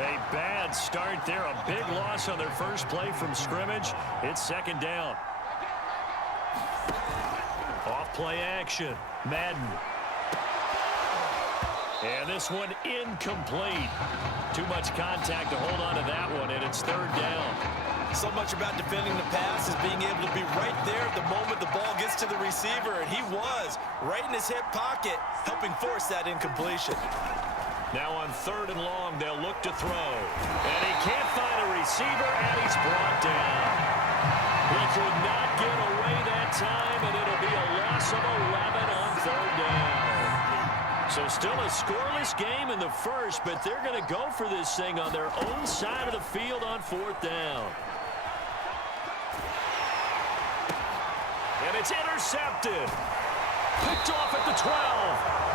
A bad start there. A big loss on their first play from scrimmage. It's second down. Off play action. Madden. And this one incomplete. Too much contact to hold on to that one, and it's third down. So much about defending the pass is being able to be right there at the moment the ball gets to the receiver, and he was right in his hip pocket, helping force that incompletion. Now on third and long, they'll look to throw. And he can't find a receiver, and he's brought down. He could not get away that time, and it'll be a loss of 11 on third down. So still a scoreless game in the first, but they're going to go for this thing on their own side of the field on fourth down. And it's intercepted. Picked off at the 12.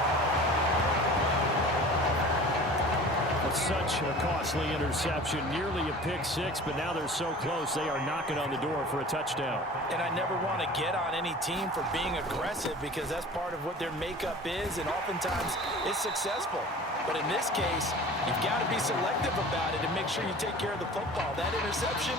Such a costly interception, nearly a pick six, but now they're so close they are knocking on the door for a touchdown. And I never want to get on any team for being aggressive because that's part of what their makeup is, and oftentimes it's successful. But in this case, you've got to be selective about it and make sure you take care of the football. That interception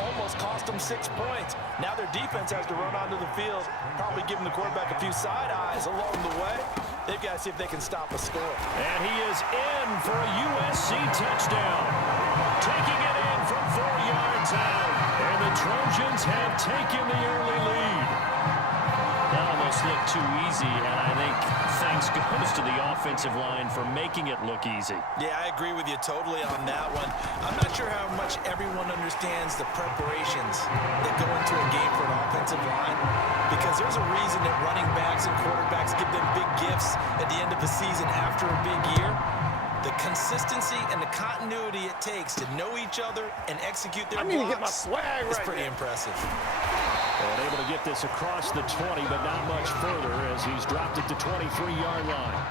almost cost them 6 points. Now their defense has to run onto the field, probably giving the quarterback a few side eyes along the way. They've got to see if they can stop a score. And he is in for a USC touchdown. Taking it in from 4 yards out. And the Trojans have taken the early lead. That almost looked too easy, and I think thanks goes to the offensive line for making it look easy. Yeah, I agree with you totally on that one. I'm not sure how much everyone understands the preparations that go into a game for an offensive line, because there's a reason that running backs and quarterbacks give them big gifts at the end of the season after a big year. The consistency and the continuity it takes to know each other and execute their blocks get my swag is right pretty there. impressive. And able to get this across the 20, but not much further as he's dropped it to 23-yard line.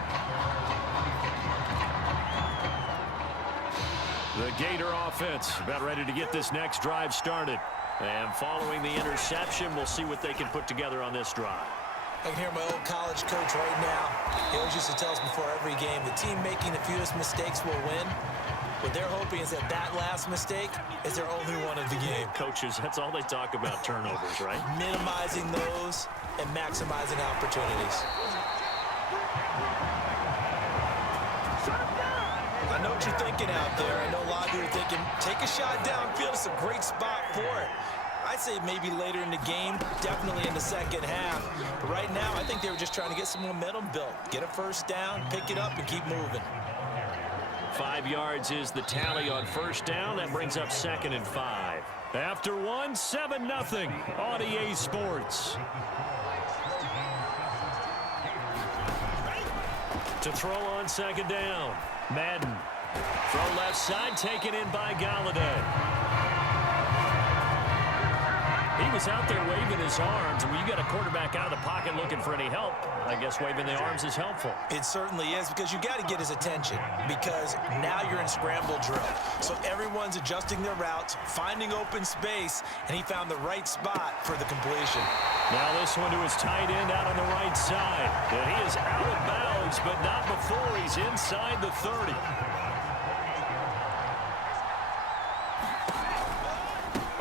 The Gator offense about ready to get this next drive started. And following the interception, we'll see what they can put together on this drive. I can hear my old college coach right now. He always used to tell us before every game, the team making the fewest mistakes will win. What they're hoping is that that last mistake is their only one of the game. Coaches, that's all they talk about, turnovers, right? Minimizing those and maximizing opportunities. I know what you're thinking out there. I know a lot of you are thinking, take a shot downfield. It's a great spot for it. I'd say maybe later in the game, definitely in the second half. But right now, I think they were just trying to get some momentum built. Get a first down, pick it up, and keep moving. 5 yards is the tally on first down. That brings up 2nd and 5. After one, 7-0 on EA Sports. To throw on second down. Madden. Throw left side, taken in by Galladay. He was out there waving his arms, and when you got a quarterback out of the pocket looking for any help, I guess waving the arms is helpful. It certainly is, because you got to get his attention, because now you're in scramble drill. So everyone's adjusting their routes, finding open space, and he found the right spot for the completion. Now this one to his tight end out on the right side. And he is out of bounds, but not before he's inside the 30.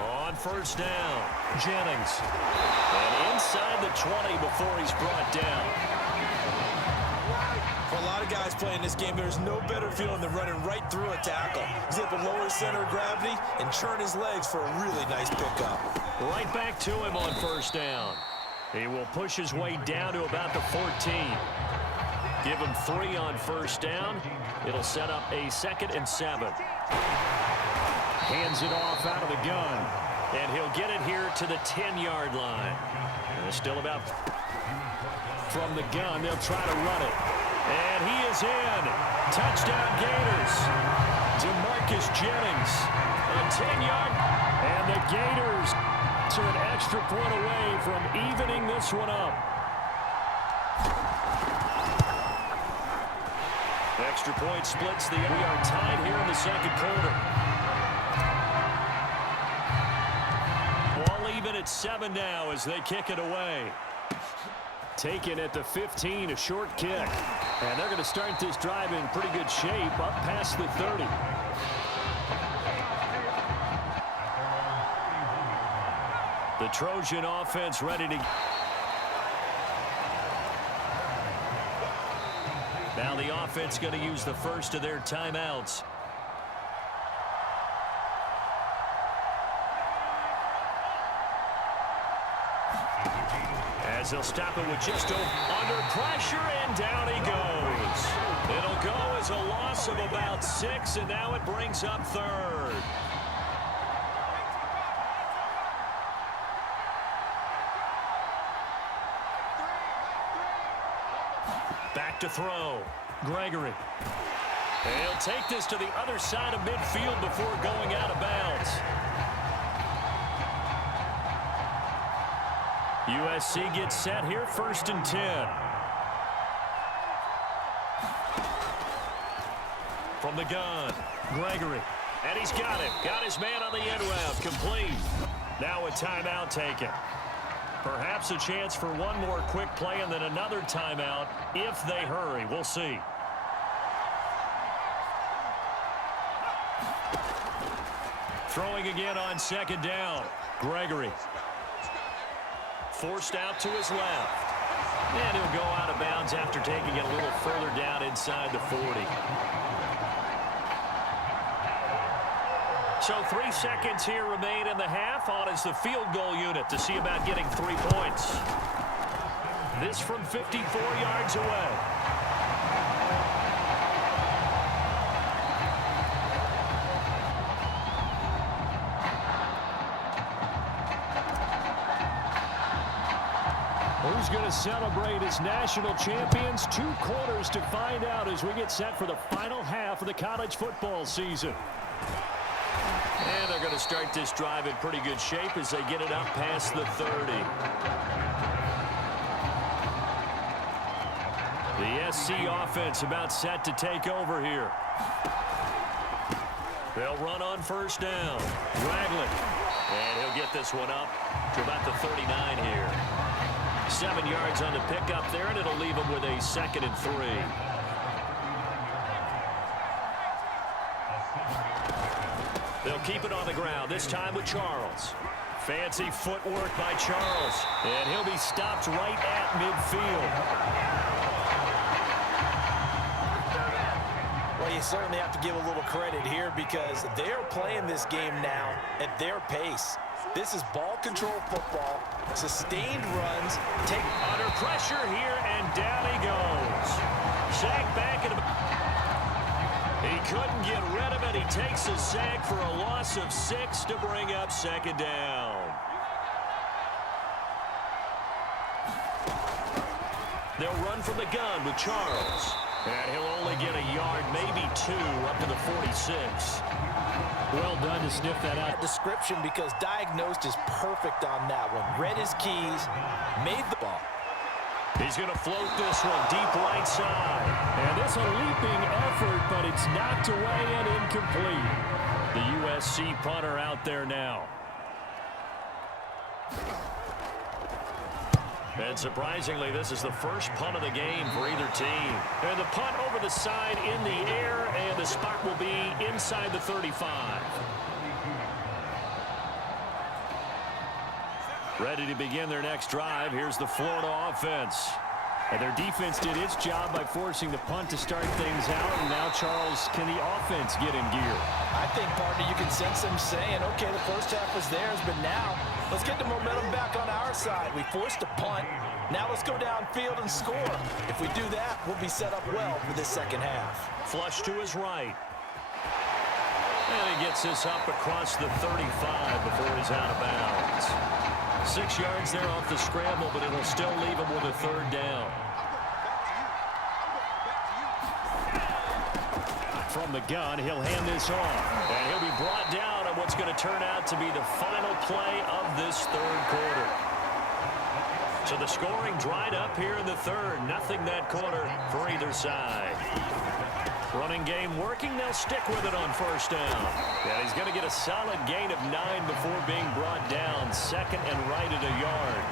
On first down, Jennings. And inside the 20 before he's brought down. For a lot of guys playing this game, there's no better feeling than running right through a tackle. He's able to lower his center of gravity and churn his legs for a really nice pickup. Right back to him on first down. He will push his way down to about the 14. Give him 3 on first down. It'll set up a 2nd and 7. Hands it off out of the gun. And he'll get it here to the 10-yard line. And it's still about from the gun. They'll try to run it. And he is in. Touchdown Gators. DeMarcus Jennings. A 10-yard. And the Gators are an extra point away from evening this one up. Extra point splits the. We are tied here in the second quarter. Ball even at 7 now as they kick it away. Taken at the 15, a short kick. And they're going to start this drive in pretty good shape up past the 30. The Trojan offense ready to... Now the offense going to use the first of their timeouts. As they'll stop it with just under pressure, and down he goes. It'll go as a loss of about 6, and now it brings up third. Back to throw. Gregory. He'll take this to the other side of midfield before going out of bounds. USC gets set here, 1st and 10. From the gun, Gregory. And he's got it. Got his man on the end route. Complete. Now a timeout taken. Perhaps a chance for one more quick play and then another timeout if they hurry. We'll see. Throwing again on 2nd down. Gregory. Forced out to his left. And he'll go out of bounds after taking it a little further down inside the 40. So 3 seconds here remain in the half. On is the field goal unit to see about getting 3 points. This from 54 yards away. Who's going to celebrate as national champions? 2 quarters to find out as we get set for the final half of the college football season. And they're going to start this drive in pretty good shape as they get it up past the 30. The SC offense about set to take over here. They'll run on 1st down. Ragland. And he'll get this one up to about the 39 here. 7 yards on the pickup there, and it'll leave him with a 2nd and 3. They'll keep it on the ground, this time with Charles. Fancy footwork by Charles. And he'll be stopped right at midfield. Well, you certainly have to give a little credit here because they're playing this game now at their pace. This is ball control football, sustained runs, take under pressure here, and down he goes. Sack back at he couldn't get rid of it. He takes a sack for a loss of 6 to bring up 2nd down. They'll run from the gun with Charles. And he'll only get a yard, maybe 2, up to the 46. Well done to sniff that out. Description because diagnosed is perfect on that one. Read his keys, made the ball. He's going to float this one deep right side. And it's a leaping effort, but it's knocked away and incomplete. The USC punter out there now. And surprisingly, this is the first punt of the game for either team. And the punt over the side in the air, and the spot will be inside the 35. Ready to begin their next drive. Here's the Florida offense. And their defense did its job by forcing the punt to start things out. And now, Charles, can the offense get in gear? I think, partner, you can sense them saying, okay, the first half was theirs, but now let's get the momentum back on our side. We forced a punt. Now let's go downfield and score. If we do that, we'll be set up well for this 2nd half. Flush to his right. And he gets this up across the 35 before he's out of bounds. 6 yards there off the scramble, but it'll still leave him with a 3rd down. From the gun, he'll hand this off. And he'll be brought down on what's going to turn out to be the final play of this 3rd quarter. So the scoring dried up here in the 3rd. Nothing that quarter for either side. Running game working. They'll stick with it on 1st down. And he's going to get a solid gain of 9 before being brought down. 2nd and right at a yard.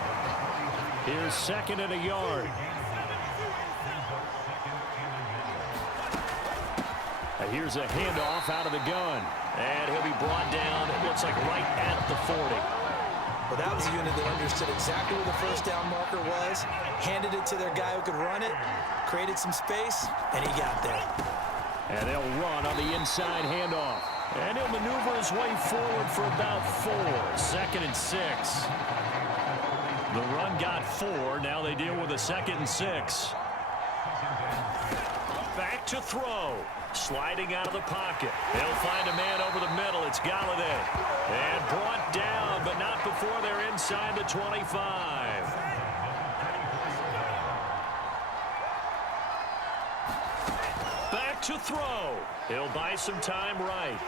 Here's 2nd and a yard. Here's a handoff out of the gun. And he'll be brought down, it looks like right at the 40. But that was a unit that understood exactly where the first down marker was, handed it to their guy who could run it, created some space, and he got there. And they'll run on the inside handoff. And he'll maneuver his way forward for about 4. 2nd and 6. The run got 4. Now they deal with a 2nd and 6. Back to throw. Sliding out of the pocket. They'll find a man over the middle. It's Galladay. And brought down, but not before they're inside the 25. Back to throw. He'll buy some time right.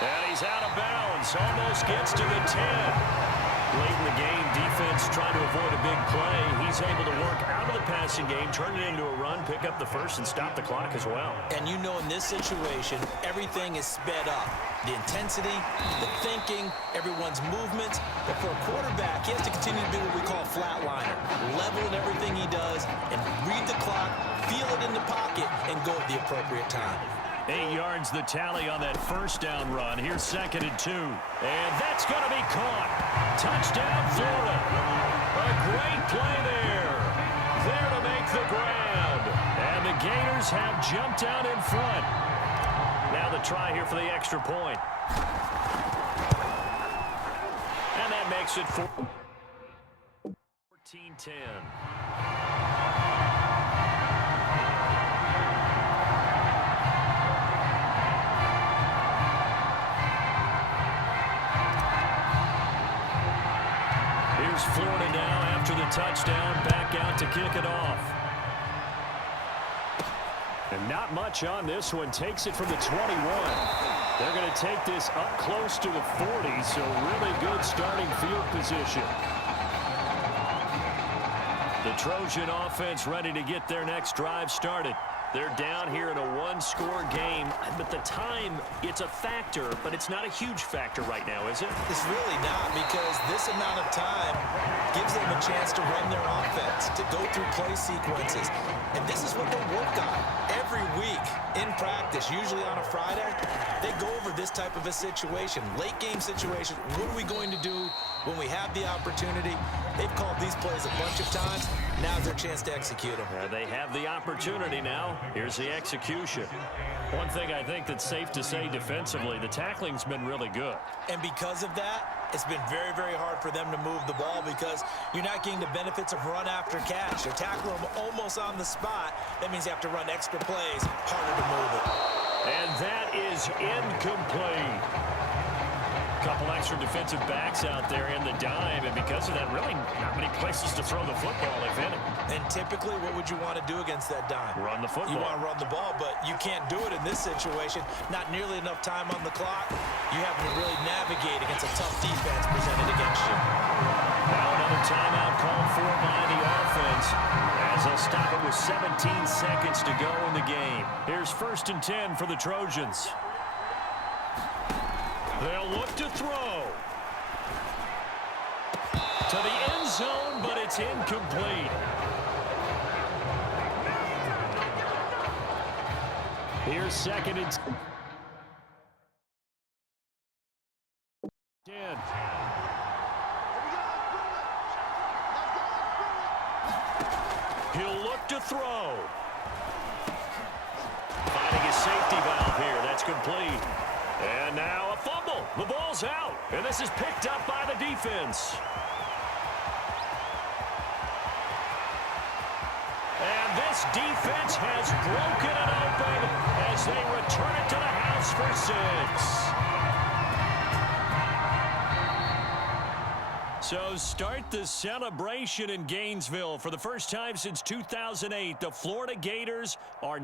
And he's out of bounds. Almost gets to the 10. Late in the game, defense trying to avoid a big play. He's able to work out of the passing game, turn it into a run, pick up the first, and stop the clock as well. And you know in this situation, everything is sped up. The intensity, the thinking, everyone's movements. But for a quarterback, he has to continue to be what we call a flatliner. Level in everything he does and read the clock, feel it in the pocket, and go at the appropriate time. 8 yards the tally on that first down run. Here's 2nd and 2. And that's going to be caught. Touchdown, Florida. A great play there. There to make the grab. And the Gators have jumped out in front. Now the try here for the extra point. And that makes it 14-10. Florida now after the touchdown, back out to kick it off. And not much on this one. Takes it from the 21. They're going to take this up close to the 40, so really good starting field position. The Trojan offense ready to get their next drive started. They're down here in a one-score game, but the time, it's a factor, but it's not a huge factor right now, is it? It's really not, because this amount of time gives them a chance to run their offense, to go through play sequences. And this is what they work on every week in practice, usually on a Friday. They go over this type of a situation, late game situation. What are we going to do when we have the opportunity? They've called these plays a bunch of times. Now's their chance to execute them. They have the opportunity now. Here's the execution. One thing I think that's safe to say defensively, the tackling's been really good. And because of that, it's been very, very hard for them to move the ball because you're not getting the benefits of run after catch. They're tackling them almost on the spot. That means you have to run extra plays, harder to move it. And that is incomplete. Couple extra defensive backs out there in the dime, and because of that, really not many places to throw the football, if any. And typically, what would you want to do against that dime? Run the football. You want to run the ball, but you can't do it in this situation. Not nearly enough time on the clock. You have to really navigate against a tough defense presented against you. Now another timeout called for by the offense, as they'll stop it with 17 seconds to go in the game. Here's 1st and 10 for the Trojans. They'll look to throw. To the end zone, but it's incomplete. Here's 2nd and 10. He'll look to throw. Finding his safety valve here. That's complete. And now a fumble. The ball's out. And this is picked up by the defense. And this defense has broken it open as they return it to the house for 6. So start the celebration in Gainesville. For the first time since 2008, the Florida Gators are